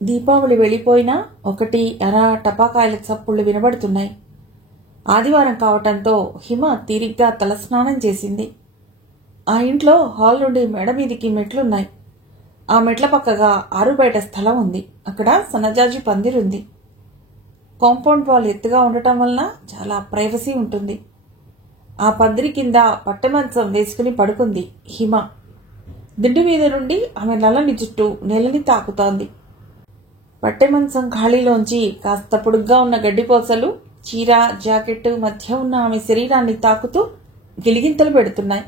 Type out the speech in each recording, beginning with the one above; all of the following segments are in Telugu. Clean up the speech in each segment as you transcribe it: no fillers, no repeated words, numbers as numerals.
దీపావళి వెళ్ళిపోయినా ఒకటి అర టపాకాయల చప్పుళ్లు వినబడుతున్నాయి. ఆదివారం కావటంతో హిమ తీరిగ్గా తలస్నానం చేసింది. ఆ ఇంట్లో హాల్ నుండి మేడ మీదికి మెట్లున్నాయి. ఆ మెట్ల పక్కగా ఆరుబయట స్థలం ఉంది. అక్కడ సన్నజాజి పందిరుంది. కాంపౌండ్ వాల్ ఎత్తుగా ఉండటం వలన చాలా ప్రైవసీ ఉంటుంది. ఆ పందిరి కింద పట్టెమంచం వేసుకుని పడుకుంది హిమ. దిండు మీద నుండి ఆమె నల్లని జుట్టు నేలని తాకుతోంది. పట్టెమంచం ఖాళీలోంచి కాస్త పొడుగ్గా ఉన్న గడ్డిపోసలు చీర జాకెట్ మధ్య ఉన్న ఆమె శరీరాన్ని తాకుతూ గిలిగింతలు పెడుతున్నాయి.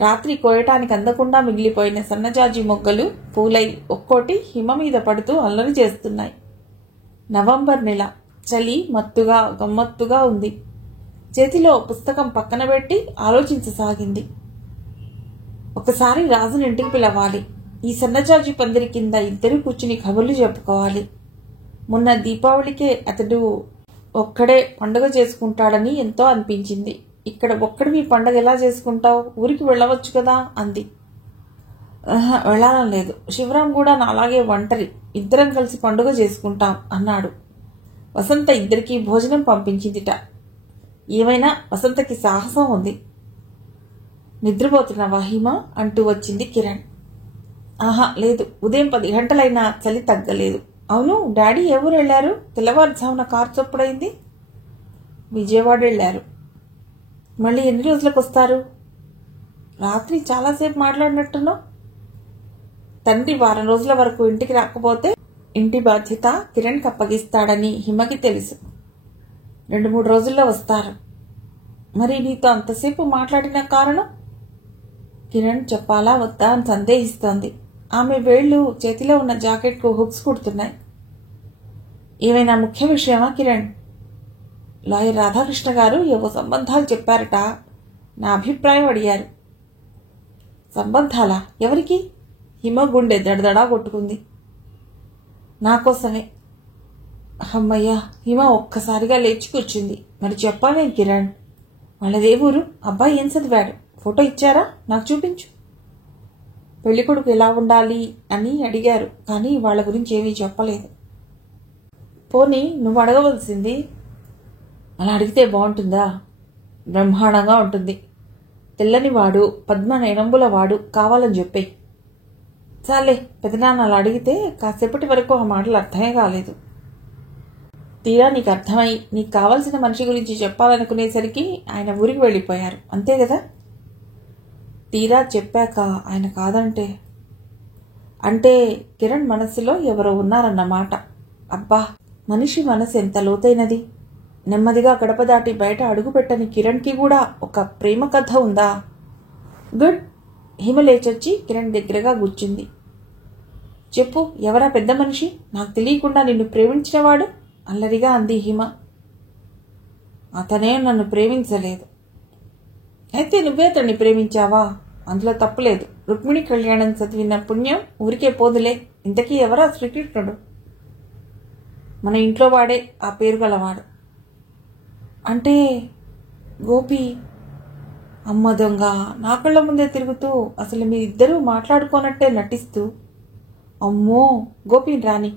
రాత్రి కోయటానికి అందకుండా మిగిలిపోయిన సన్నజాజి మొగ్గలు పూలై ఒక్కోటి హిమ మీద పడుతూ అల్లరి చేస్తున్నాయి. నవంబర్ నెల. చలి మత్తుగా గమ్మత్తుగా ఉంది. చేతిలో పుస్తకం పక్కన పెట్టి ఆలోచించసాగింది. ఒకసారి రాజుని ఇంటికి పిలవాలి. ఈ సన్నజాజి పందిరి కింద ఇద్దరు కూర్చుని కబుర్లు చెప్పుకోవాలి. మొన్న దీపావళికే అతడు ఒక్కడే పండుగ చేసుకుంటాడని ఎంతో అనిపించింది. ఇక్కడ ఒక్కడివి పండుగ ఎలా చేసుకుంటావు? ఊరికి వెళ్ళవచ్చు కదా అంది. వెళ్ళాలని లేదు. శివరాం కూడా నాలాగే ఒంటరి. ఇద్దరం కలిసి పండుగ చేసుకుంటాం అన్నాడు. వసంత ఇద్దరికీ భోజనం పంపించిందిట. ఏమైనా వసంతకి సాహసం ఉంది. నిద్రపోతున్నావా హిమ అంటూ వచ్చింది కిరణ్. ఆహా లేదు, ఉదయం 10 గంటలైనా చలి తగ్గలేదు. అవును, డాడీ ఎవరు వెళ్లారు? తెల్లవారుజామున కారు చొప్పుడైంది. విజయవాడ వెళ్లారు. మళ్ళీ ఎన్ని రోజులకు వస్తారు? రాత్రి చాలాసేపు మాట్లాడినట్టున్నావు. తండ్రి వారం రోజుల వరకు ఇంటికి రాకపోతే ఇంటి బాధ్యత కిరణ్కి అప్పగిస్తాడని హిమకి తెలుసు. 2-3 రోజుల్లో వస్తారు. మరి నీతో అంతసేపు మాట్లాడిన కారణం? కిరణ్ చెప్పాలా వద్దా అని సందేహిస్తోంది. ఆమె వేళ్లు చేతిలో ఉన్న జాకెట్కు హుక్స్ కుడుతున్నాయి. ఏమైనా ముఖ్య విషయమా కిరణ్? లాయర్ రాధాకృష్ణ గారు ఏవో సంబంధాలు చెప్పారట. నా అభిప్రాయం అడిగారు. సంబంధాలా? ఎవరికి? హిమ గుండె దడదడా కొట్టుకుంది. నా కోసమే. అమ్మయ్యా! హిమ ఒక్కసారిగా లేచి కూర్చుంది. మరి చెప్పానే కిరణ్? వాళ్ళదే ఊరు? అబ్బాయి ఏం చదివాడు? ఫోటో ఇచ్చారా? నాకు చూపించు. పెళ్లికొడుకు ఎలా ఉండాలి అని అడిగారు, కానీ వాళ్ళ గురించి ఏమీ చెప్పలేదు. పోనీ నువ్వు అడగవలసింది. అలా అడిగితే బాగుంటుందా? బ్రహ్మాండంగా ఉంటుంది. తెల్లని వాడు, పద్మ నయనంబుల వాడు కావాలని చెప్పే. చాలే, పెదనాన్న అలా అడిగితే కాసేపటి వరకు ఆ మాటలు అర్థమే కాలేదు. తీరా నీకు అర్థమై నీకు కావలసిన మనిషి గురించి చెప్పాలనుకునేసరికి ఆయన ఊరికి వెళ్ళిపోయారు. అంతే కదా? తీరా చెప్పాక ఆయన కాదంటే అంటే కిరణ్ మనస్సులో ఎవరో ఉన్నారన్నమాట. అబ్బా, మనిషి మనసు ఎంత లోతైనది. నెమ్మదిగా గడప దాటి బయట అడుగుపెట్టని కిరణ్కి కూడా ఒక ప్రేమ కథ ఉందా? గుడ్. హిమ లేచొచ్చి కిరణ్ దగ్గరగా కూర్చుంది. చెప్పు, ఎవరా పెద్ద మనిషి? నాకు తెలియకుండా నిన్ను ప్రేమించినవాడు? అల్లరిగా అంది హిమ. అతనే నన్ను ప్రేమించలేదు. అయితే నువ్వే అతన్ని ప్రేమించావా? అందులో తప్పులేదు. రుక్మిణి కళ్యాణం చదివిన పుణ్యం ఊరికే పోదులే. ఇంతకీ ఎవరా శ్రీకృష్ణుడు? మన ఇంట్లో వాడే, ఆ పేరు గలవాడు. అంటే గోపి? అమ్మ దొంగ, నా కళ్ళ ముందే తిరుగుతూ అసలు మీరిద్దరూ మాట్లాడుకోనట్టే నటిస్తూ. అమ్మో, గోపిని రాని.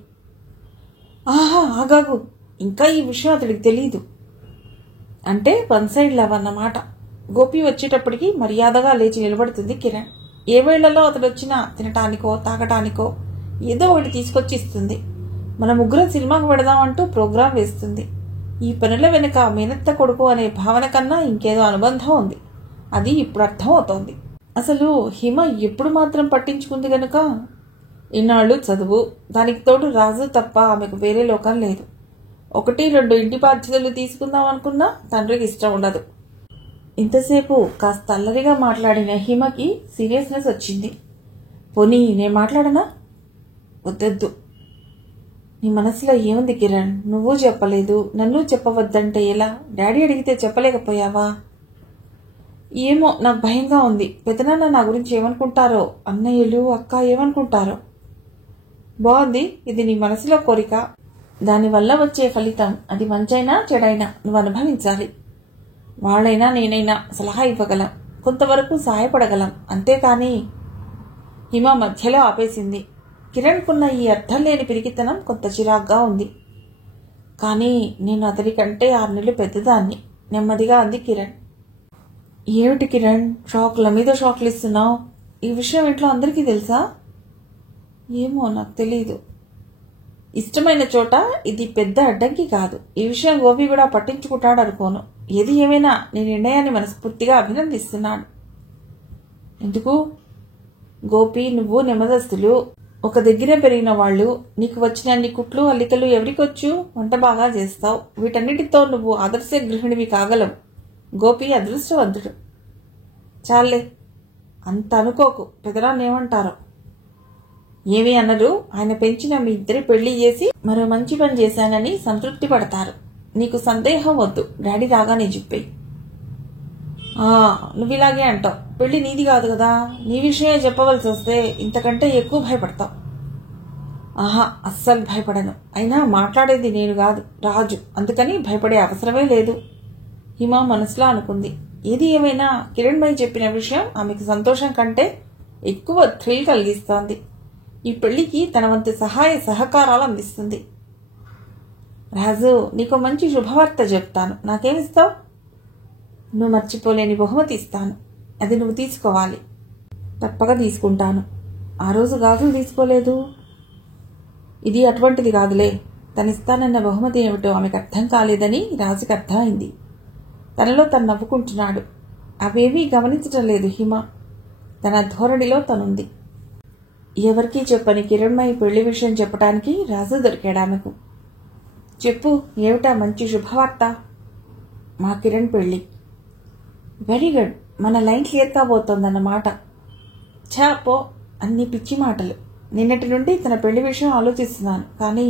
ఆహా, ఆగాగు. ఇంకా ఈ విషయం అతడికి తెలీదు. అంటే 1 సైడ్ లవ్ అన్నమాట. గోపి వచ్చేటప్పటికి మర్యాదగా లేచి నిలబడుతుంది కిరణ్. ఏ వేళ్లలో అతడు వచ్చినా తినటానికో తాగటానికో ఏదో ఒకటి తీసుకొచ్చి ఇస్తుంది. మన ముగ్గురం సినిమాకు పెడదామంటూ ప్రోగ్రాం వేస్తుంది. ఈ పనుల వెనుక మేనత్త కొడుకు అనే భావన కన్నా ఇంకేదో అనుబంధం ఉంది. అది ఇప్పుడు అర్థమవుతోంది. అసలు హిమ ఎప్పుడు మాత్రం పట్టించుకుంది గనుక? ఇన్నాళ్ళు చదువు, దానికి తోడు రాజు తప్ప ఆమెకు వేరే లోకం లేదు. 1-2 ఇంటి బాధ్యతలు తీసుకుందాం అనుకున్నా తండ్రికి ఇష్టం ఉండదు. ఇంతసేపు కాస్త అల్లరిగా మాట్లాడిన హిమకి సీరియస్నెస్ వచ్చింది. పోనీ నేను మాట్లాడనా? వద్దొద్దు. నీ మనసులో ఏముంది కిరణ్? నువ్వు చెప్పలేదు, నన్ను చెప్పవద్దంటే ఎలా? డాడీ అడిగితే చెప్పలేకపోయావా? ఏమో, నాకు భయంగా ఉంది. పెదనాన్న నా గురించి ఏమనుకుంటారో, అన్నయ్యలు అక్క ఏమనుకుంటారో. బాగుంది, ఇది నీ మనసులో కోరిక. దానివల్ల వచ్చే ఫలితం అది మంచైనా చెడైనా నువ్వు అనుభవించాలి. వాళ్ళైనా నేనైనా సలహా ఇవ్వగలం, కొంతవరకు సాయపడగలం. అంతేకాని హిమ మధ్యలో ఆపేసింది. కిరణ్కున్న ఈ అర్థం లేని పిరికితనం కొంత చిరాగ్గా ఉంది. కానీ నేను అతడి కంటే 6 నెలలు పెద్దదాన్ని, నెమ్మదిగా అంది కిరణ్. ఏమిటి కిరణ్, షాకుల మీద షాకులు ఇస్తున్నావు? ఈ విషయం ఇంట్లో అందరికీ తెలుసా? ఏమో, నాకు తెలీదు. ఇష్టమైన చోట ఇది పెద్ద అడ్డంకి కాదు. ఈ విషయం గోపి కూడా పట్టించుకుంటాడు అనుకోను. ఏది ఏమైనా నీ నిర్ణయాన్ని మనస్ఫూర్తిగా అభినందిస్తున్నాడు. ఎందుకు? గోపి, నువ్వు నెమ్మదస్తులు, ఒక దగ్గర పెరిగిన వాళ్ళు. నీకు వచ్చిన అన్ని కుట్లు అల్లికలు ఎవరికొచ్చు? వంట బాగా చేస్తావు. వీటన్నిటితో నువ్వు ఆదర్శ గృహిణివి కాగలవు. గోపి అదృష్టవంతుడు. చాలే, అంత అనుకోకు. పెదరాన్నేమంటారో. ఏమీ అనరు. ఆయన పెంచిన మీ ఇద్దరి పెళ్లి చేసి మరో మంచి పని చేశానని సంతృప్తి పడతారు. నీకు సందేహం వద్దు. డాడీ రాగానే చెప్పేయి. నువ్వు ఇలాగే అంటావు. పెళ్లి నీది కాదు కదా. నీ విషయమే చెప్పవలసి వస్తే ఇంతకంటే ఎక్కువ భయపడతావు. అస్సలు భయపడను. అయినా మాట్లాడేది నేను కాదు, రాజు. అందుకని భయపడే అవసరమే లేదు. హిమ మనసులో అనుకుంది. ఏది ఏమైనా కిరణ్మయి చెప్పిన విషయం ఆమెకు సంతోషం కంటే ఎక్కువ థ్రిల్ కలిగిస్తోంది. ఈ పెళ్లికి తన వంతు సహాయ సహకారాలు అందిస్తుంది. రాజు, నీకు మంచి శుభవార్త చెప్తాను. నాకేమిస్తావు? నువ్వు మర్చిపోలేని బహుమతి ఇస్తాను. అది నువ్వు తీసుకోవాలి. తప్పక తీసుకుంటాను. ఆ రోజు గాజులు తీసుకోలేదు. ఇది అటువంటిది కాదులే. తనిస్తానన్న బహుమతి ఏమిటో ఆమెకు అర్థం కాలేదని రాజుకి అర్థమైంది. తనలో తను నవ్వుకుంటున్నాడు. అవేమీ గమనించటం లేదు హిమ. తన ధోరణిలో తనుంది. ఎవరికీ చెప్పని కిరణ్మయి పెళ్లి విషయం చెప్పడానికి రాజు దొరికాడు ఆమెకు. చెప్పు, ఏమిటా మంచి శుభవార్త? మా కిరణ్ పెళ్లి. Very good. మన లైన్ క్లియర్ కాబోతోందన్నమాట. పో, అన్ని పిచ్చి మాటలు. నిన్నటి నుండి తన పెళ్లి విషయం ఆలోచిస్తున్నాను, కానీ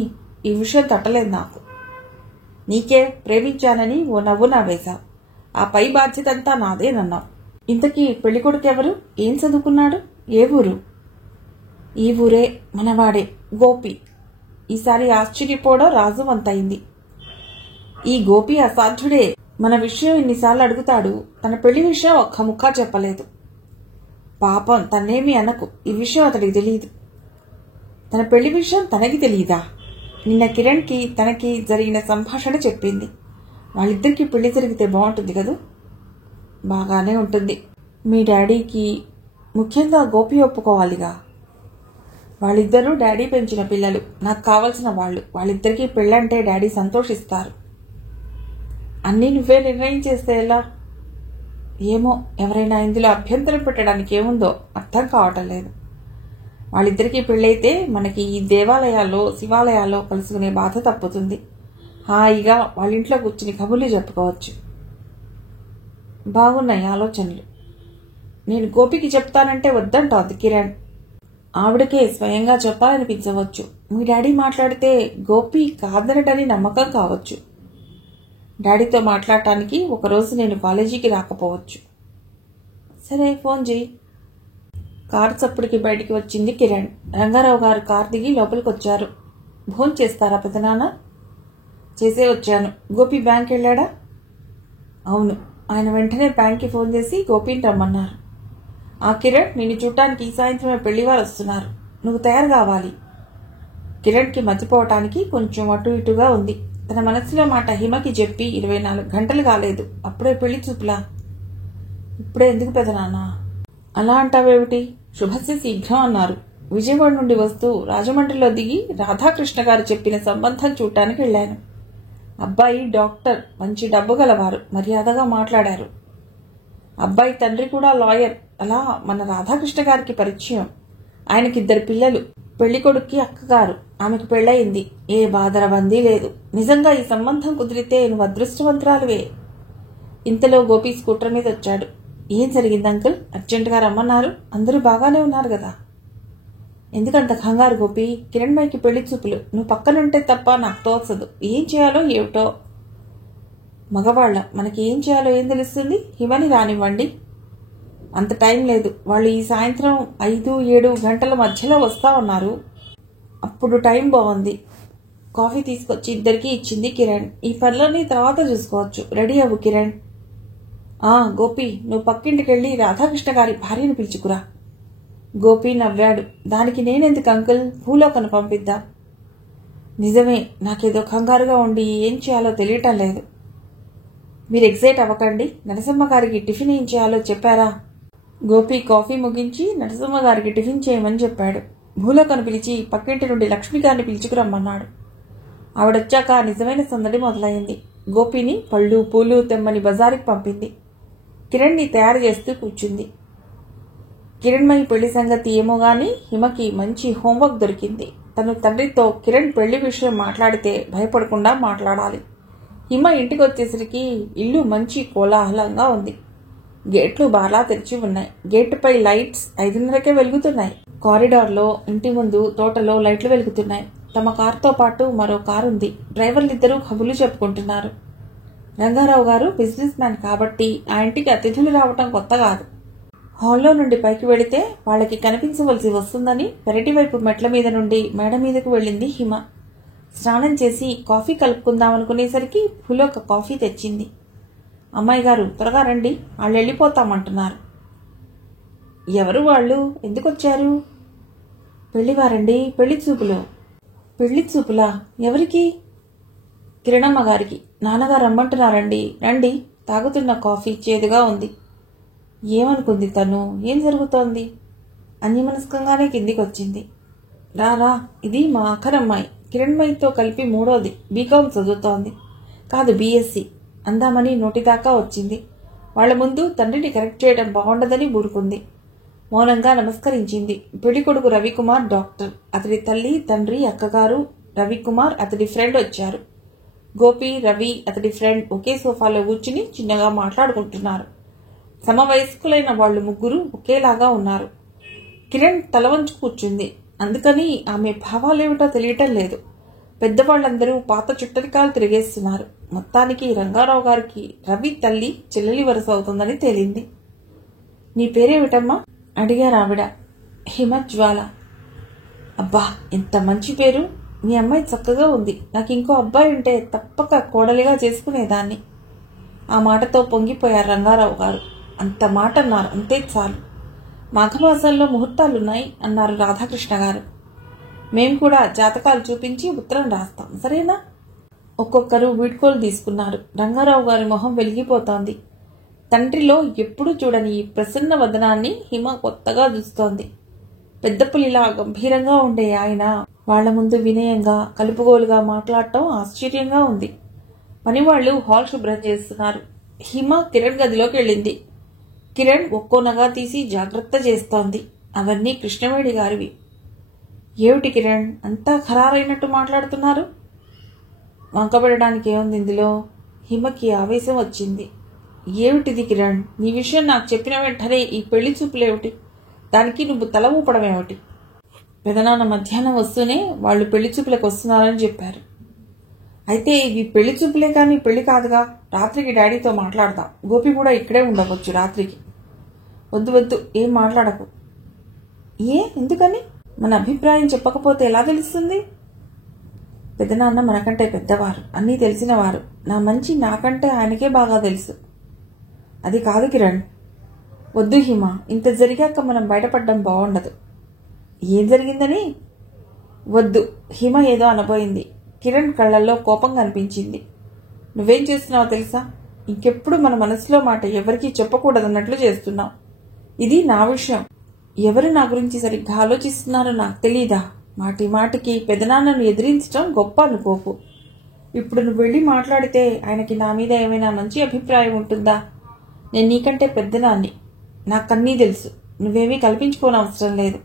ఈ విషయం తట్టలేదు నాకు. నీకే ప్రేమించానని ఓ నవ్వు నవ్వేశావు. ఆ పై బాధ్యత అంతా నాదేనన్నావు. ఇంతకీ పెళ్లి కొడుకు ఎవరు? ఏం చదువుకున్నాడు? ఏ ఊరు? ఈ ఊరే, మనవాడే, గోపి. ఈసారి ఆశ్చర్యపోవడం రాజు వంతయింది. ఈ గోపి అసాధ్యుడే. మన విషయం ఇన్నిసార్లు అడుగుతాడు, తన పెళ్లి విషయం ఒక్క ముక్క చెప్పలేదు. పాపం, తన్నేమీ అనకు. ఈ విషయం అతడికి తెలియదు. తన పెళ్లి విషయం తనకి తెలియదా? నిన్న కిరణ్కి తనకి జరిగిన సంభాషణ చెప్పింది. వాళ్ళిద్దరికీ పెళ్లి జరిగితే బాగుంటుంది కదూ? బాగానే ఉంటుంది. మీ డాడీకి, ముఖ్యంగా గోపి ఒప్పుకోవాలిగా. వాళ్ళిద్దరూ డాడీ పెంచిన పిల్లలు, నాకు కావలసిన వాళ్ళు. వాళ్ళిద్దరికీ పెళ్ళంటే డాడీ సంతోషిస్తారు. అన్నీ నువ్వే నిర్ణయం చేస్తే ఎలా? ఏమో, ఎవరైనా ఇందులో అభ్యంతరం పెట్టడానికి ఏముందో అర్థం కావటం లేదు. వాళ్ళిద్దరికీ పెళ్ళైతే మనకి ఈ దేవాలయాల్లో శివాలయాల్లో కలుసుకునే బాధ తప్పుతుంది. హాయిగా వాళ్ళింట్లో కూర్చుని కబుర్లు చెప్పుకోవచ్చు. బాగున్నాయి ఆలోచనలు. నేను గోపికి చెప్తానంటే వద్దంటోంది కిరణ్. ఆవిడకే స్వయంగా చెప్పాలనిపించవచ్చు. మీ డాడీ మాట్లాడితే గోపి కాదనటని నమ్మకం కావచ్చు. డాడీతో మాట్లాడటానికి ఒకరోజు నేను కాలేజీకి రాకపోవచ్చు. సరే, ఫోన్ చేయి. కారు చప్పుడికి బయటికి వచ్చింది కిరణ్. రంగారావు గారు కారు దిగి లోపలికి వచ్చారు. భోన్ చేస్తారా పెదనాన్న? చేసే వచ్చాను. గోపి బ్యాంక్ వెళ్ళాడా? అవును. ఆయన వెంటనే బ్యాంక్కి ఫోన్ చేసి గోపిని రమ్మన్నారు. ఆ కిరణ్, నిన్ను చూడటానికి ఈ సాయంత్రమే పెళ్లివారు వస్తున్నారు. నువ్వు తయారు కావాలి. కిరణ్కి మర్చిపోవటానికి కొంచెం అటు ఇటుగా ఉంది. తన మనసులో మాట హిమకి చెప్పి 24 గంటలు కాలేదు. అప్పుడే పెళ్లి చూపులా? ఇప్పుడే ఎందుకు పెదనాన్న? అలా అంటావేమిటి? శుభస్య శీఘ్రం అన్నారు. విజయవాడ నుండి వస్తూ రాజమండ్రిలో దిగి రాధాకృష్ణ గారు చెప్పిన సంబంధం చూడటానికి వెళ్ళాను. అబ్బాయి డాక్టర్, మంచి డబ్బు గలవారు, మర్యాదగా మాట్లాడారు. అబ్బాయి తండ్రి కూడా లాయర్. అలా మన రాధాకృష్ణ గారికి పరిచయం. ఆయనకి 2 పిల్లలు. పెళ్లి కొడుక్కి అక్కగారు. ఆమెకు పెళ్లయింది. ఏ బాధరబందీ లేదు. నిజంగా ఈ సంబంధం కుదిరితే నువ్వు అదృష్టవంతురాలువే. ఇంతలో గోపి స్కూటర్ మీద వచ్చాడు. ఏం జరిగింది అంకుల్? అర్జెంటుగా రమ్మన్నారు. అందరూ బాగానే ఉన్నారు కదా? ఎందుకంత కంగారు గోపి? కిరణ్మయికి పెళ్లి చూపులు. నువ్వు పక్కనుంటే తప్ప నాకు తోచదు. ఏం చేయాలో ఏమిటో. మగవాళ్ళ మనకి ఏం చేయాలో ఏం తెలుస్తుంది? హిమని రానివ్వండి. అంత టైం లేదు. వాళ్ళు ఈ సాయంత్రం 5-7 గంటల మధ్యలో వస్తా ఉన్నారు. అప్పుడు టైం బాగుంది. కాఫీ తీసుకొచ్చి ఇద్దరికీ ఇచ్చింది కిరణ్. ఈ పనులన్నీ తర్వాత చూసుకోవచ్చు. రెడీ అవ్వు కిరణ్. గోపి, నువ్వు పక్కింటికెళ్ళి రాధాకృష్ణ గారి భార్యను పిలుచుకురా. గోపి నవ్వాడు. దానికి నేనెందుకు అంకుల్, భూలోకను పంపిద్దాం. నిజమే, నాకేదో కంగారుగా ఉండి ఏం చేయాలో తెలియటం లేదు. మీరు ఎగ్జైట్ అవ్వకండి. నరసింహ గారికి టిఫిన్ ఏం చేయాలో చెప్పారా? గోపి కాఫీ ముగించి నరసింహ గారికి టిఫిన్ చేయమని చెప్పాడు. భూలోకను పిలిచి పక్కింటి నుండి లక్ష్మి గారిని పిలుచుకురమ్మన్నాడు. ఆవిడొచ్చాక నిజమైన సందడి మొదలైంది. గోపిని పళ్ళు పూలు తెమ్మని బజారుకి పంపింది. కిరణ్ని తయారు చేస్తూ కూర్చుంది. కిరణ్మయి పెళ్లి సంగతి ఏమో గాని హిమకి మంచి హోంవర్క్ దొరికింది. తను తండ్రితో కిరణ్ పెళ్లి విషయం మాట్లాడితే భయపడకుండా మాట్లాడాలి. హిమ ఇంటికి వచ్చేసరికి ఇల్లు మంచి కోలాహలంగా ఉంది. గేట్లు బాగా తెరిచి ఉన్నాయి. గేటుపై లైట్స్ 5:30కే వెలుగుతున్నాయి. కారిడార్లో, ఇంటి ముందు, తోటలో లైట్లు వెలుగుతున్నాయి. తమ కారుతో పాటు మరో కారు ఉంది. డ్రైవర్లిద్దరూ కబుర్లు చెప్పుకుంటున్నారు. రంగారావు గారు బిజినెస్ మ్యాన్ కాబట్టి ఆ ఇంటికి అతిథులు రావటం కొత్త కాదు. హాల్లో నుండి పైకి వెళితే వాళ్ళకి కనిపించవలసి వస్తుందని పెరటి వైపు మెట్ల మీద నుండి మేడ మీదకు వెళ్ళింది హిమ. స్నానం చేసి కాఫీ కలుపుకుందామనుకునేసరికి భూలోక కాఫీ తెచ్చింది. అమ్మాయి గారు త్వరగా రండి, వాళ్ళు వెళ్ళిపోతామంటున్నారు. ఎవరు వాళ్ళు, ఎందుకొచ్చారు? పెళ్లివారండి, పెళ్లి చూపులు. పెళ్లి చూపులా? ఎవరికి? కిరణమ్మ గారికి. నాన్నగారు రమ్మంటున్నారండి, రండి. తాగుతున్న కాఫీ చేదుగా ఉంది. ఏమనుకుంది తను? ఏం జరుగుతోంది? అన్యమనస్కంగానే కిందికొచ్చింది. రా, ఇది మా అఖరమ్మాయి. కిరణ్మయితో కలిపి 3వది, బీకాం చదువుతోంది. కాదు, బీఎస్సీ అందామని నోటిదాకా వచ్చింది. వాళ్ల ముందు తండ్రిని కరెక్ట్ చేయడం బాగుండదని ఊరుకుంది. మౌనంగా నమస్కరించింది. పెళ్లికొడుకు రవికుమార్ డాక్టర్. అతడి తల్లి, తండ్రి, అక్కగారు, రవికుమార్ అతడి ఫ్రెండ్ వచ్చారు. గోపి, రవి అతడి ఫ్రెండ్ ఒకే సోఫాలో కూర్చుని చిన్నగా మాట్లాడుకుంటున్నారు. సమవయస్కులైన వాళ్లు ముగ్గురు ఒకేలాగా ఉన్నారు. కిరణ్ తల వంచు కూర్చుంది. అందుకని ఆమె భావాలేమిటో తెలియటం లేదు. పెద్దవాళ్లందరూ పాత చుట్టరికాలు తిరిగేస్తున్నారు. మొత్తానికి రంగారావు గారికి రవి తల్లి చెల్లెలి వరుస అవుతుందని తేలింది. నీ పేరేమిటమ్మా? అడిగారు ఆవిడ. హిమజ్వాల. అబ్బా, ఎంత మంచి పేరు. మీ అమ్మాయి చక్కగా ఉంది. నాకు ఇంకో అబ్బాయి ఉంటే తప్పక కోడలిగా చేసుకునేదాన్ని. ఆ మాటతో పొంగిపోయారు రంగారావు గారు. అంత మాట అన్నారు, అంతే చాలు. మాఘమాసంలో ముహూర్తాలున్నాయి అన్నారు రాధాకృష్ణ గారు. మేం కూడా జాతకాలు చూపించి ఉత్తరం రాస్తాం, సరేనా? ఒక్కొక్కరు వీడ్కోలు తీసుకున్నారు. రంగారావు గారి మొహం వెలిగిపోతోంది. తండ్రిలో ఎప్పుడూ చూడని ఈ ప్రసన్న వదనాన్ని హిమ కొత్తగా చూస్తోంది. పెద్ద పులిలా గంభీరంగా ఉండే ఆయన వాళ్ల ముందు వినయంగా, కలుపుగోలుగా మాట్లాడటం ఆశ్చర్యంగా ఉంది. పనివాళ్లు హాల్ శుభ్రం చేస్తున్నారు. హిమ కిరణ్ గదిలోకి వెళ్ళింది. కిరణ్ ఒక్కో నగా తీసి జాగ్రత్త చేస్తోంది. అవన్నీ కృష్ణవేణి గారివి. ఏమిటి కిరణ్, అంతా ఖరారైనట్టు మాట్లాడుతున్నారు? వంకబెట్టడానికి ఏముంది ఇందులో? హిమకి ఆవేశం వచ్చింది. ఏమిటిది కిరణ్? నీ విషయం నాకు చెప్పిన వెంటనే ఈ పెళ్లి చూపులేమిటి? దానికి నువ్వు తల ఊపడమేమిటి? పెదనాన్న మధ్యాహ్నం వస్తూనే వాళ్ళు పెళ్లి చూపులకు వస్తున్నారని చెప్పారు. అయితే ఇవి పెళ్లి చూపులే కానీ పెళ్లి కాదుగా. రాత్రికి డాడీతో మాట్లాడదాం. గోపి కూడా ఇక్కడే ఉండవచ్చు రాత్రికి. వద్దు, ఏం మాట్లాడకు. ఎందుకని? మన అభిప్రాయం చెప్పకపోతే ఎలా తెలుస్తుంది? పెదనాన్న మనకంటే పెద్దవారు, అన్నీ తెలిసినవారు. నా మంచి నాకంటే ఆయనకే బాగా తెలుసు. అది కాదు కిరణ్. వద్దు హిమ, ఇంత జరిగాక మనం బయటపడడం బాగుండదు. ఏం జరిగిందని? వద్దు. హిమ ఏదో అనబోయింది. కిరణ్ కళ్లల్లో కోపం కనిపించింది. నువ్వేం చేస్తున్నావో తెలుసా? ఇంకెప్పుడు మన మనసులో మాట ఎవరికీ చెప్పకూడదన్నట్లు చేస్తున్నావు. ఇది నా విషయం. ఎవరు నా గురించి సరిగ్గా ఆలోచిస్తున్నారో నాకు తెలీదా? మాటి మాటికి పెదనాన్నను ఎదిరించడం గొప్ప అనుకోకు. ఇప్పుడు నువ్వు వెళ్ళి మాట్లాడితే ఆయనకి నా మీద ఏమైనా మంచి అభిప్రాయం ఉంటుందా? నేను నీకంటే పెద్దదాన్ని, నాకన్నీ తెలుసు. నువ్వేమీ కల్పించుకోనవసరం లేదు.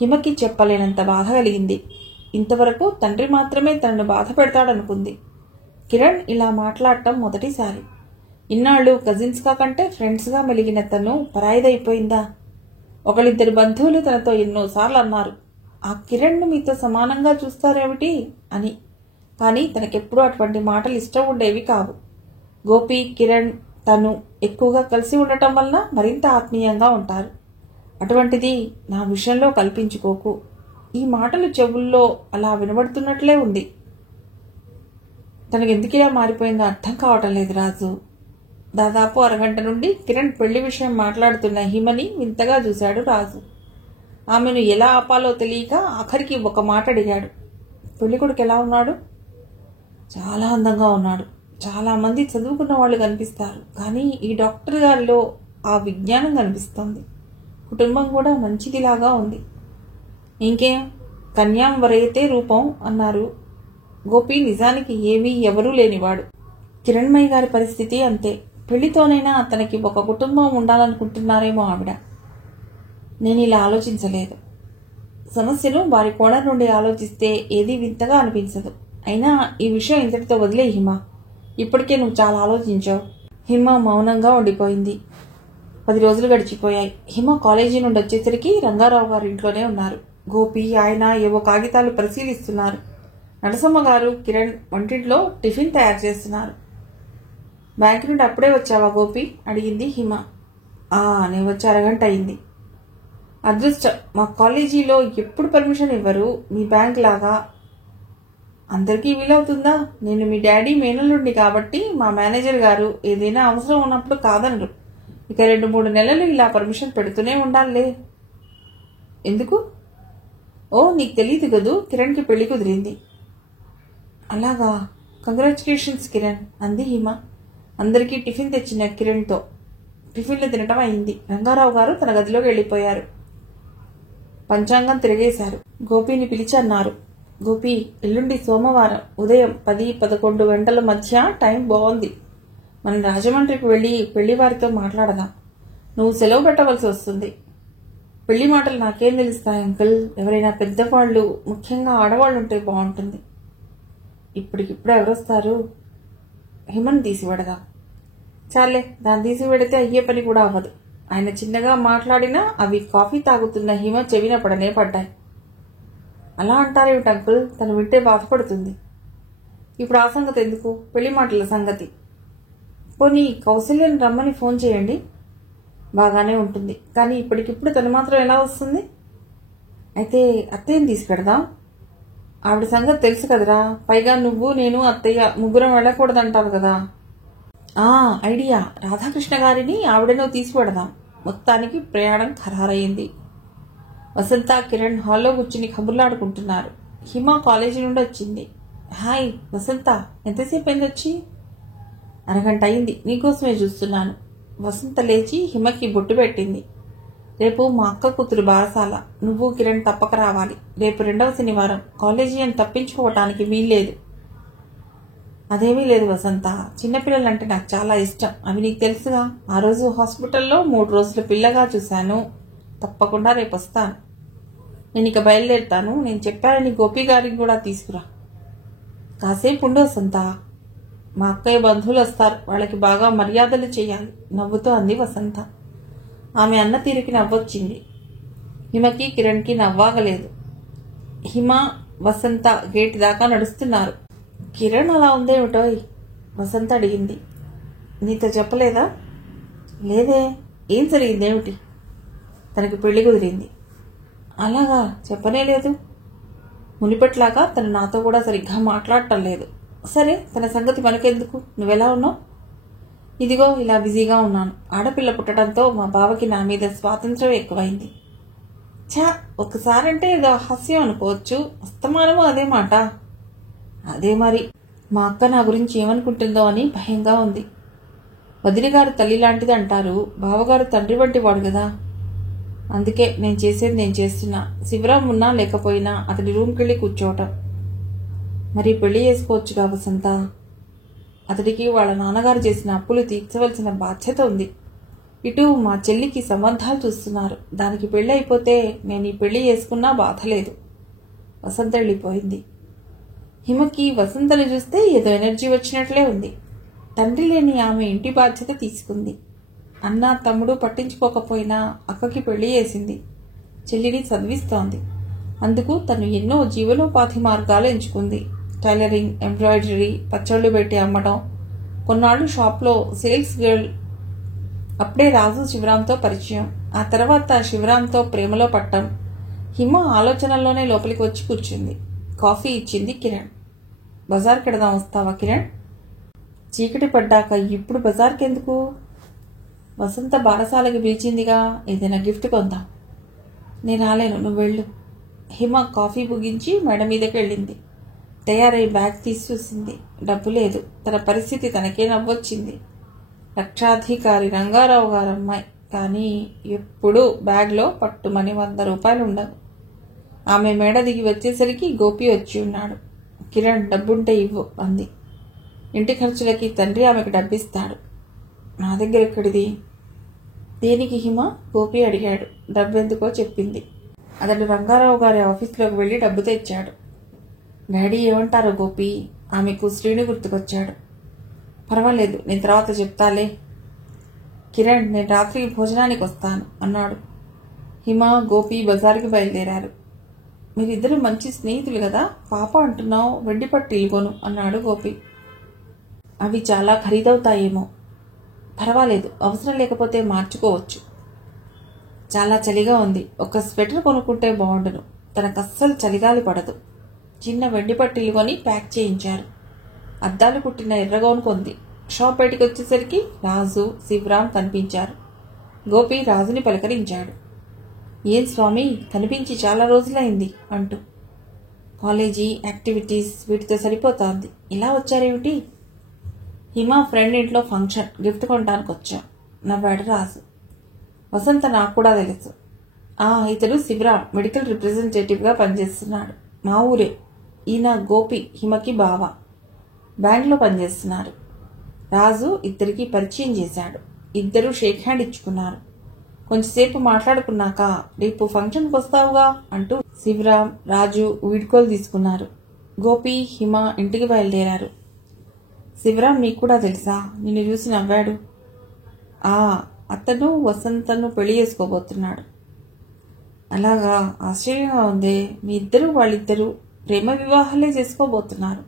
హిమకి చెప్పలేనంత బాధ కలిగింది. ఇంతవరకు తండ్రి మాత్రమే తనను బాధ పెడతాడనుకుంది. కిరణ్ ఇలా మాట్లాడటం మొదటిసారి. ఇన్నాళ్ళు కజిన్స్గా కంటే ఫ్రెండ్స్గా మెలిగిన తను పరాయిదైపోయిందా? ఒకళ్ళిద్దరు బంధువులు తనతో ఎన్నోసార్లు అన్నారు, ఆ కిరణ్ను మీతో సమానంగా చూస్తారేమిటి అని. కానీ తనకెప్పుడూ అటువంటి మాటలు ఇష్టం ఉండేవి కావు. గోపి, కిరణ్, తను ఎక్కువగా కలిసి ఉండటం వల్ల మరింత ఆత్మీయంగా ఉంటారు. అటువంటిది నా విషయంలో కల్పించుకోకు. ఈ మాటలు చెవుల్లో అలా వినబడుతున్నట్లే ఉంది. తనకెందుకిలా మారిపోయిందో అర్థం కావటం లేదు రాజు. దాదాపు అరగంట నుండి కిరణ్ పెళ్లి విషయం మాట్లాడుతున్న హిమని వింతగా చూశాడు రాజు. ఆమెను ఎలా ఆపాలో తెలియక ఆఖరికి ఒక మాట అడిగాడు. పెళ్ళికొడుకు ఎలా ఉన్నాడు? చాలా అందంగా ఉన్నాడు. చాలా మంది చదువుకున్న వాళ్ళు కనిపిస్తారు, కానీ ఈ డాక్టర్ గారిలో ఆ విజ్ఞానం కనిపిస్తోంది. కుటుంబం కూడా మంచిదిలాగా ఉంది. ఇంకేం, కన్యాం వరయతే రూపం అన్నారు. గోపి నిజానికి ఏమీ ఎవరూ లేనివాడు. కిరణ్మయి గారి పరిస్థితి అంతే. పెళ్లితోనైనా అతనికి ఒక కుటుంబం ఉండాలనుకుంటున్నారేమో ఆవిడ. నేను ఇలా ఆలోచించలేదు. సమస్యను వారి కోణం నుండి ఆలోచిస్తే ఏదీ వింతగా అనిపించదు. అయినా ఈ విషయం ఇంతటితో వదిలే హిమ. ఇప్పటికే నువ్వు చాలా ఆలోచించావు. హిమ మౌనంగా ఉండిపోయింది. 10 రోజులు గడిచిపోయాయి. హిమ కాలేజీ నుండి వచ్చేసరికి రంగారావు గారు ఇంట్లోనే ఉన్నారు. గోపి ఆయన ఏవో కాగితాలు పరిశీలిస్తున్నారు. నరసమ్మ గారు కిరణ్ వంటింట్లో టిఫిన్ తయారు చేస్తున్నారు. బ్యాంకు నుండి అప్పుడే వచ్చావా గోపి? అడిగింది హిమ. నేను వచ్చి అరగంట అయింది. అదృష్టం, మా కాలేజీలో ఎప్పుడు పర్మిషన్ ఇవ్వరు, మీ బ్యాంక్ లాగా. అందరికీ వీలవుతుందా? నేను మీ డాడీ మేనల్లుండి కాబట్టి మా మేనేజర్ గారు ఏదైనా అవసరం ఉన్నప్పుడు కాదనరు. ఇక 2-3 నెలలు ఇలా పర్మిషన్ పెడుతూనే ఉండాలే. ఎందుకు? నీకు తెలియదు కదూ, కిరణ్కి పెళ్లి కుదిరింది. అలాగా, కంగ్రాచులేషన్స్ కిరణ్ అంది హిమ అందరికీ టిఫిన్ తెచ్చిన కిరణ్తో. టిఫిన్లు తినటం అయింది. రంగారావు గారు తన గదిలోకి వెళ్ళిపోయారు. పంచాంగం తిరిగేశారు. గోపిని పిలిచి అన్నారు. గోపి, ఎల్లుండి సోమవారం ఉదయం 10-11 గంటల మధ్య టైం బాగుంది. మనం రాజమండ్రికి వెళ్ళి పెళ్లి వారితో మాట్లాడదాం. నువ్వు సెలవు పెట్టవలసి వస్తుంది. పెళ్లి మాటలు నాకేం తెలుస్తాయి అంకుల్? ఎవరైనా పెద్దవాళ్ళు, ముఖ్యంగా ఆడవాళ్ళు ఉంటే బాగుంటుంది. ఇప్పటికిప్పుడు ఎవరొస్తారు? హిమను తీసిపెడదాం. చాలే, దాన్ని తీసిపెడితే అయ్యే పని కూడా అవ్వదు. ఆయన చిన్నగా మాట్లాడినా అవి కాఫీ తాగుతున్న హిమ చెవిన పడనే పడ్డాయి. అలా అంటారేమిటి అంకుల్? తను వింటే బాధపడుతుంది. ఇప్పుడు ఆ సంగతి ఎందుకు, పెళ్లి మాటల సంగతి. పోనీ కౌశల్యను రమ్మని ఫోన్ చేయండి. బాగానే ఉంటుంది, కానీ ఇప్పటికిప్పుడు తను మాత్రం ఎలా వస్తుంది? అయితే అత్తయ్యని తీసుకెడదాం. ఆవిడ సంగతి తెలుసు కదరా. పైగా నువ్వు, నేను, అత్తయ్య ముగ్గురం వెళ్ళకూడదంటావు కదా. ఐడియా. రాధాకృష్ణ గారిని ఆవిడనో తీసుకువెడదాం. మొత్తానికి ప్రయాణం ఖరారయింది. వసంత, కిరణ్ హాల్లో కూర్చుని కబుర్లాడుకుంటున్నారు. హిమ కాలేజీ నుండి వచ్చింది. హాయ్ వసంత, ఎంతసేపు అయింది వచ్చి? అరగంట అయింది, నీకోసమే చూస్తున్నాను. వసంత లేచి హిమకి బొట్టు పెట్టింది. రేపు మా అక్క కూతురు బారసాల. నువ్వు కిరణ్ తప్పక రావాలి. రేపు 2వ శనివారం. కాలేజీ అని తప్పించుకోవటానికి వీల్లేదు. అదేమీ లేదు వసంత, చిన్నపిల్లలంటే నాకు చాలా ఇష్టం. అవి నీకు తెలుసుగా. ఆ రోజు హాస్పిటల్లో 3 రోజుల పిల్లగా చూశాను. తప్పకుండా రేపు వస్తాను. నేను ఇక బయలుదేరుతాను. నేను చెప్పానని గోపి గారికి కూడా తీసుకురా. కాసేపు ఉండు వసంత, మా అక్కయ్య బంధువులు వస్తారు, వాళ్ళకి బాగా మర్యాదలు చేయాలి నవ్వుతూ అంది వసంత. ఆమె అన్న తీరికి నవ్వొచ్చింది. హిమకి కిరణ్కి నవ్వాగలేదు. హిమ, వసంత గేట్ దాకా నడుస్తున్నారు. కిరణ్ అలా ఉందేమిటోయ్? వసంత అడిగింది. నీతో చెప్పలేదా? లేదే. ఏం జరిగిందేమిటి? తనకి పెళ్లి కుదిరింది. అలాగా, చెప్పనే లేదు. మునిపట్లాగా తను నాతో కూడా సరిగ్గా మాట్లాడటం లేదు. సరే, తన సంగతి మనకెందుకు. నువ్వెలా ఉన్నావు? ఇదిగో ఇలా బిజీగా ఉన్నాను. ఆడపిల్ల పుట్టడంతో మా బావకి నా మీద స్వాతంత్ర్యం ఎక్కువైంది. ఒక్కసారంటే ఏదో హాస్యం అనుకోవచ్చు, అస్తమానము అదే మాట. అదే మరి. మా అక్క నా గురించి ఏమనుకుంటుందో అని భయంగా ఉంది. వదిలిగారు తల్లి లాంటిది అంటారు, బావగారు తండ్రి వంటి వాడు కదా. అందుకే నేను చేసేది నేను చేస్తున్నా. శివరాం ఉన్నా లేకపోయినా అతడి రూమ్కి వెళ్ళి కూర్చోవటం. మరి పెళ్లి చేసుకోవచ్చుగా వసంత. అతడికి వాళ్ళ నాన్నగారు చేసిన అప్పులు తీర్చవలసిన బాధ్యత ఉంది. ఇటు మా చెల్లికి సంబంధాలు చూస్తున్నారు. దానికి పెళ్లి అయిపోతే నేను ఈ పెళ్లి చేసుకున్నా బాధ లేదు. వసంత వెళ్ళిపోయింది. హిమకి వసంతని చూస్తే ఏదో ఎనర్జీ వచ్చినట్లే ఉంది. తండ్రి లేని ఆమె ఇంటి బాధ్యత తీసుకుంది. అన్న, తమ్ముడు పట్టించుకోకపోయినా అక్కకి పెళ్లి చేసింది. చెల్లిని చదివిస్తోంది. అందుకు తను ఎన్నో జీవనోపాధి మార్గాలు ఎంచుకుంది. టైలరింగ్, ఎంబ్రాయిడరీ, పచ్చళ్ళు పెట్టి అమ్మడం, కొన్నాళ్ళు షాప్లో సేల్స్ గర్ల్. అప్పుడే రాజు శివరాంతో పరిచయం. ఆ తర్వాత శివరాంతో ప్రేమలో పట్టం. హిమ ఆలోచనల్లోనే లోపలికి వచ్చి కూర్చుంది. కాఫీ ఇచ్చింది కిరణ్. బజార్కి వెడదాం, వస్తావా కిరణ్? చీకటి పడ్డాక ఇప్పుడు బజార్కెందుకు? వసంత బారసాలకి పిలిచిందిగా, ఏదైనా గిఫ్ట్ కొందాం. నేను రాలేను, నువ్వు వెళ్ళు. హిమ కాఫీ ముగించి మేడ మీదకి వెళ్ళింది. తయారై బ్యాగ్ తీసి చూసింది. డబ్బు లేదు. తన పరిస్థితి తనకే నవ్వొచ్చింది. లక్షాధికారి రంగారావు గారమ్మాయి, కానీ ఎప్పుడూ బ్యాగ్లో పట్టుమని 100 రూపాయలు ఉండవు. ఆమె మేడ దిగి వచ్చేసరికి గోపి వచ్చి ఉన్నాడు. కిరణ్, డబ్బుంటే ఇవ్వు అంది. ఇంటి ఖర్చులకి తండ్రి ఆమెకు డబ్బిస్తాడు. నా దగ్గర ఎక్కడిది? దేనికి హిమ? గోపి అడిగాడు. డబ్బెందుకో చెప్పింది. అతడు రంగారావు గారి ఆఫీసులోకి వెళ్లి డబ్బు తెచ్చాడు. డాడీ ఏమంటారో గోపి? ఆమెకు శ్రీను గుర్తుకొచ్చాడు. పర్వాలేదు, నేను తర్వాత చెప్తాలే. కిరణ్, నేను రాత్రికి భోజనానికి వస్తాను అన్నాడు. హిమ, గోపి బజారుకి బయలుదేరారు. మీరిద్దరూ మంచి స్నేహితులు కదా, పాప అంటున్నావు, వెండి పట్టీలు కొను అన్నాడు గోపి. అవి చాలా ఖరీదవుతాయేమో. పర్వాలేదు, అవసరం లేకపోతే మార్చుకోవచ్చు. చాలా చలిగా ఉంది, ఒక స్వెటర్ కొనుక్కుంటే బాగుండును. తనకస్సలు చలిగాలి పడదు. చిన్న వెండి పట్టీలు కొని ప్యాక్ చేయించారు. అద్దాలు కుట్టిన ఎర్రగౌను కొంది. షాప్ బయటికి వచ్చేసరికి రాజు, శివరాం కనిపించారు. గోపి రాజుని పలకరించాడు. ఏం స్వామి, కనిపించి చాలా రోజులైంది అంటూ. కాలేజీ యాక్టివిటీస్ వీటితో సరిపోతోంది. ఇలా వచ్చారేమిటి? హిమ ఫ్రెండ్ ఇంట్లో ఫంక్షన్, గిఫ్ట్ కొనడానికి వచ్చా నవ్వాడు రాజు. వసంత నాకు కూడా తెలుసు. ఇతడు శివరాం, మెడికల్ రిప్రజెంటేటివ్గా పనిచేస్తున్నాడు. మా ఊరే. ఈయన గోపి, హిమకి బావ. బ్యాంక్లో పనిచేస్తున్నారు. రాజు ఇద్దరికి పరిచయం చేశాడు. ఇద్దరూ షేక్ హ్యాండ్ ఇచ్చుకున్నారు. కొంచెంసేపు మాట్లాడుకున్నాక, రేపు ఫంక్షన్కి వస్తావుగా అంటూ శివరాం, రాజు వీడ్కోలు తీసుకున్నారు. గోపి, హిమ ఇంటికి బయలుదేరారు. శివరాం మీకు కూడా తెలుసా? నిన్ను చూసి నవ్వాడు. అతను వసంతను పెళ్లి చేసుకోబోతున్నాడు. అలాగా, ఆశ్చర్యంగా ఉందే. మీ ఇద్దరు వాళ్ళిద్దరూ ప్రేమ వివాహాలే చేసుకోబోతున్నారు.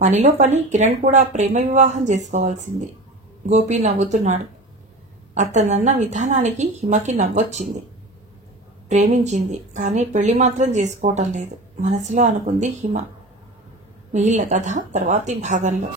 పనిలో పని కిరణ్ కూడా ప్రేమ వివాహం చేసుకోవాల్సింది. గోపి నవ్వుతున్నాడు. అతనన్న విధానానికి హిమకి నవ్వొచ్చింది. ప్రేమించింది, కానీ పెళ్లి మాత్రం చేసుకోవటం లేదు మనసులో అనుకుంది హిమ. మిగిలిన కథ తర్వాతి భాగంలో.